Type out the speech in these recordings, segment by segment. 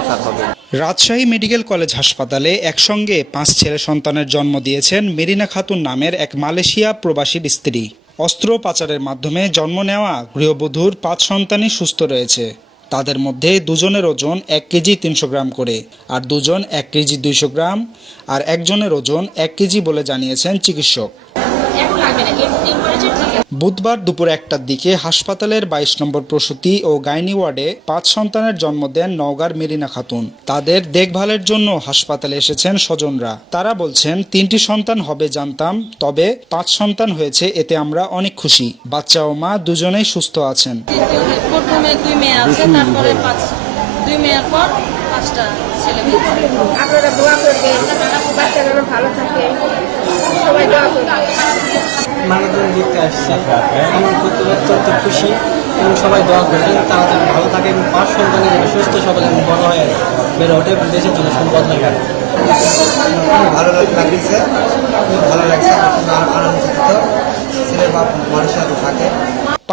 প্রচার হবে। Rajshahi medical college হাসপাতালে একসঙ্গে পাঁচ ছেলে সন্তানের জন্ম দিয়েছেন মেরিনা খাতুন নামের এক মালয়েশিয়া প্রবাসীর স্ত্রী। অস্ত্র পাচারের মাধ্যমে জন্ম নেওয়া গৃহবধূর পাঁচ সন্তানই সুস্থ রয়েছে। তাদের মধ্যে দুজনের ওজন এক কেজি তিনশো গ্রাম করে আর দুজন এক কেজি দুইশো গ্রাম আর একজনের ওজন এক কেজি বলে জানিয়েছেন চিকিৎসক। বুধবার দুপুর একটার দিকে হাসপাতালের বাইশ নম্বর প্রসূতি ও গাইনি ওয়ার্ডে পাঁচ সন্তানের জন্ম দেন নওগাঁর মেরিনা খাতুন। তাদের দেখভালের জন্য হাসপাতালে এসেছেন স্বজনরা। তারা বলছেন, তিনটি সন্তান হবে জানতাম, তবে পাঁচ সন্তান হয়েছে, এতে আমরা অনেক খুশি। বাচ্চা ও মা দুজনেই সুস্থ আছেন। প্রথমে দুই মেয়ে আছে, তারপরে পাঁচ। দুই মেয়ের পর পাঁচটা ছেলে মেয়ে আপনারা দোয়া করবেন বাচ্চাগুলো ভালো থাকে। সবাই দোয়া করবেন। মানবজন দেখতে আসছে আমার করতে অত্যন্ত খুশি এবং সবাই দোয়া করবেন। তারা যেন ভালো থাকে এবং পাঁচ সন্তানে যেন সুস্থ সবল এবং বড় হয়ে বেড়ে ওঠে দেশের জন্য সম্পদ হয়ে গেল ভালো লাগছে খুব ভালো লাগছে। আনন্দিত ছেলের বাপ মানুষের সাথে থাকে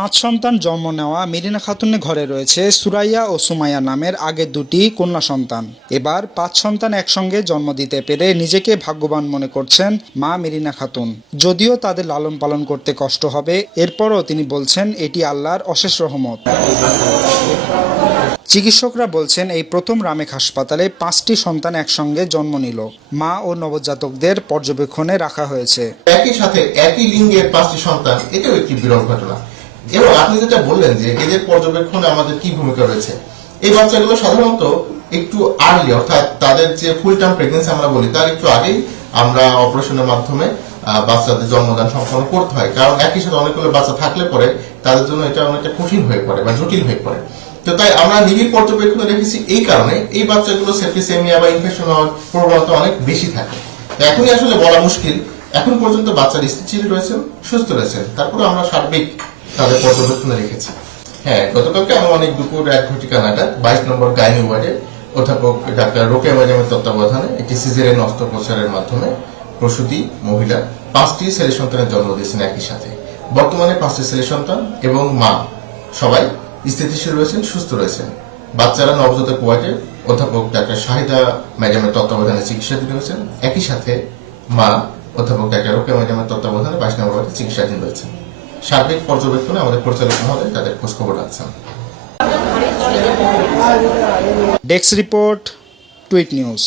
পাঁচ সন্তান জন্ম নেওয়া মেরিনা খাতুনের ঘরে রয়েছে সুরাইয়া ও সুমাইয়া নামের আগের দুটি কন্যা সন্তান। এবার পাঁচ সন্তান একসঙ্গে জন্ম দিতে পেরে নিজেকে ভাগ্যবান মনে করছেন মা মেরিনা খাতুন। যদিও তাদের লালন পালন করতে কষ্ট হবে, এরপরও তিনি বলছেন, এটি আল্লাহর অশেষ রহমত। চিকিৎসকরা বলছেন, এই প্রথম রামেক হাসপাতালে পাঁচটি সন্তান একসঙ্গে জন্ম নিল। মা ও নবজাতকদের পর্যবেক্ষণে রাখা হয়েছে। একই সাথে একই লিঙ্গের পাঁচটি সন্তান, এটাও একটি বিরল ঘটনা। এবং আপনি যেটা বললেন যে এদের পর্যবেক্ষণে আমাদের কি ভূমিকা রয়েছে, এই বাচ্চাগুলো সাধারণত একটু আর্লি অর্থাৎ তাদের যে ফুল টার্ম প্রেগনেন্সি আমরা বলি, তার একটু আগেই আমরা অপারেশনের মাধ্যমে বাচ্চাদের জন্মদান সম্পন্ন করতে হয়। কারণ একই সাথে অনেকগুলো বাচ্চা থাকলে পরে তাদের জন্য এটা অনেকটা কঠিন হয়ে পড়ে বা জটিল হয়ে পড়ে। তো তাই আমরা নিবিড় পর্যবেক্ষণে রেখেছি এই কারণে এই বাচ্চাগুলো সেপ্টিসেমিয়া বা ইনফেকশন হওয়ার প্রবণতা অনেক বেশি থাকে। এখনই আসলে বলা মুশকিল, এখন পর্যন্ত বাচ্চার স্থিতিশীল রয়েছেন, সুস্থ রয়েছেন তারপরে আমরা সার্বিক তাদের পর্যবেক্ষণে রেখেছি। হ্যাঁ গতকালকে আমি অনেক দুপুর এক ঘটিকা নাগাদ বাইশ নম্বর গাইনি ওয়ার্ডে অধ্যাপক ডাক্তার রোকে ম্যাডামের তত্ত্বাবধানে একটি সিজারিয়ান অস্ত্রোপচারের মাধ্যমে প্রসূতি, মহিলা, পাঁচটি ছেলে সন্তানের জন্ম দিয়েছেন একই সাথে। বর্তমানে পাঁচটি ছেলে সন্তান এবং মা। সবাই স্থিতিশীল রয়েছেন, সুস্থ রয়েছেন। বাচ্চারা নবজাতক ওয়ার্ডে অধ্যাপক ডাক্তার শাহিদা ম্যাডামের তত্ত্বাবধানে চিকিৎসাধীন রয়েছেন। একই সাথে মা অধ্যাপক ডাক্তার রোকে ম্যাডামের তত্ত্বাবধানে বাইশ নম্বর ওয়ার্ডে চিকিৎসাধীন রয়েছেন। সার্বিক পর্যবেক্ষণে আমাদের পরিচালক হবে তাদের খোঁজখবর রাখছেন ডেস্ক রিপোর্ট টুইট নিউজ।